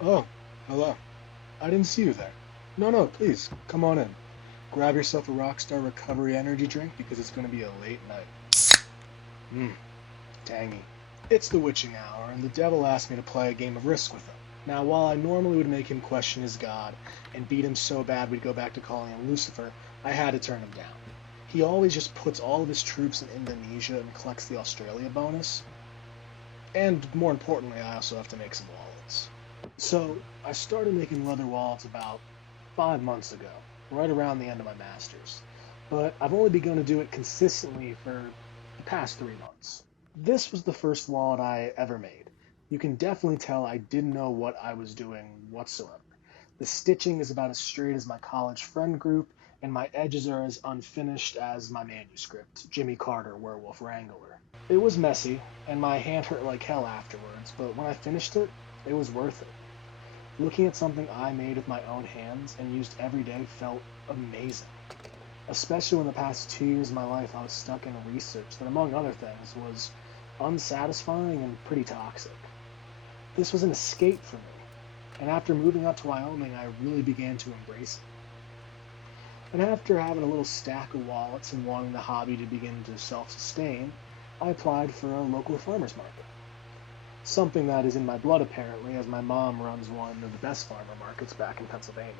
Oh, hello. I didn't see you there. No, please, come on in. Grab yourself a Rockstar Recovery energy drink because it's going to be a late night. Mmm, tangy. It's the witching hour, and the devil asked me to play a game of Risk with him. Now, while I normally would make him question his god and beat him so bad we'd go back to calling him Lucifer, I had to turn him down. He always just puts all of his troops in Indonesia and collects the Australia bonus. And more importantly, I also have to make some wallets. So I started making leather wallets about 5 months ago, right around the end of my master's. But I've only begun to do it consistently for the past 3 months. This was the first wallet I ever made. You can definitely tell I didn't know what I was doing whatsoever. The stitching is about as straight as my college friend group, and my edges are as unfinished as my manuscript, Jimmy Carter, Werewolf Wrangler. It was messy, and my hand hurt like hell afterwards, but when I finished it, it was worth it. Looking at something I made with my own hands and used every day felt amazing. Especially when the past 2 years of my life I was stuck in research that, among other things, was unsatisfying and pretty toxic. This was an escape for me, and after moving out to Wyoming, I really began to embrace it. And after having a little stack of wallets and wanting the hobby to begin to self sustain, I applied for a local farmer's market. Something that is in my blood, apparently, as my mom runs one of the best farmer markets back in Pennsylvania.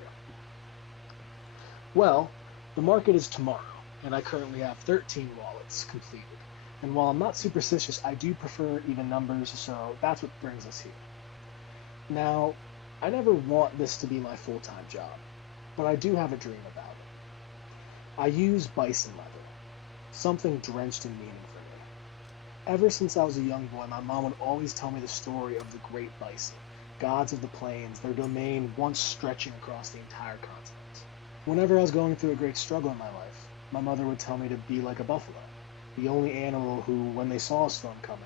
Well, the market is tomorrow, and I currently have 13 wallets completed. And while I'm not superstitious, I do prefer even numbers, so that's what brings us here. Now, I never want this to be my full time job, but I do have a dream about it. I use bison leather, something drenched in meaning for me. Ever since I was a young boy, my mom would always tell me the story of the great bison, gods of the plains, their domain once stretching across the entire continent. Whenever I was going through a great struggle in my life, my mother would tell me to be like a buffalo, the only animal who, when they saw a storm coming,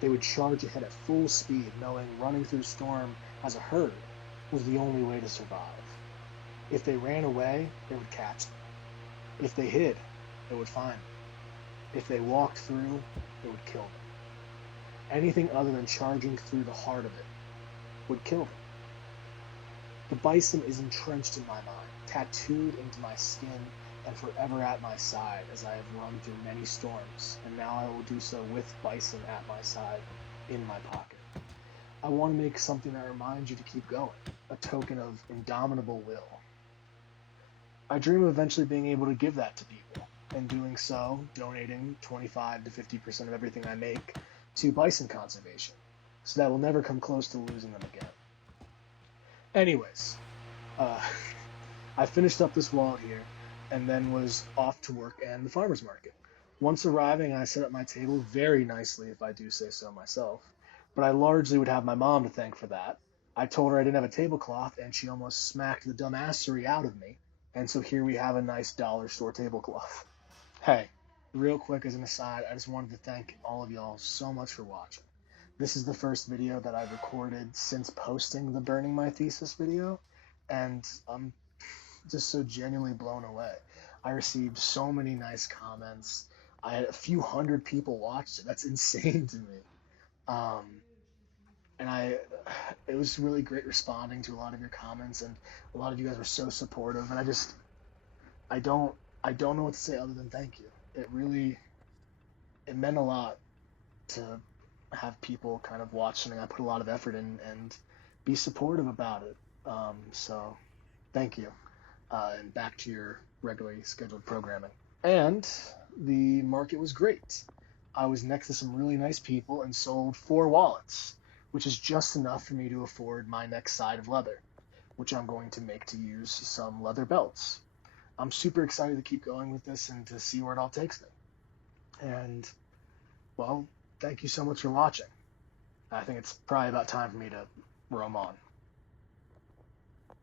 they would charge ahead at full speed, knowing running through a storm as a herd was the only way to survive. If they ran away, it would catch them. If they hid, it would find them. If they walked through, it would kill them. Anything other than charging through the heart of it would kill them. The bison is entrenched in my mind, tattooed into my skin, and forever at my side as I have run through many storms, and now I will do so with bison at my side in my pocket. I want to make something that reminds you to keep going, a token of indomitable will. I dream of eventually being able to give that to people, and doing so, donating 25 to 50% of everything I make to bison conservation, so that we'll never come close to losing them again. Anyways, uh, I finished up this wallet here and then was off to work and the farmer's market. Once arriving, I set up my table very nicely, if I do say so myself, but I largely would have my mom to thank for that. I told her I didn't have a tablecloth, and she almost smacked the dumbassery out of me, and so here we have a nice dollar store tablecloth. Hey, real quick as an aside, I just wanted to thank all of y'all so much for watching. This is the first video that I've recorded since posting the Burning My Thesis video, and I'm just so genuinely blown away. I received so many nice comments. I had a few hundred people watch it. That's insane to me. Um, and it was really great responding to a lot of your comments, and a lot of you guys were so supportive. And I don't, I don't know what to say other than thank you. It meant a lot to have people kind of watch something I put a lot of effort in and be supportive about it. So thank you. And back to your regularly scheduled programming. And the market was great. I was next to some really nice people and sold 4 wallets, which is just enough for me to afford my next side of leather, which I'm going to make to use some leather belts. I'm super excited to keep going with this and to see where it all takes me. And, well, thank you so much for watching. I think it's probably about time for me to roam on.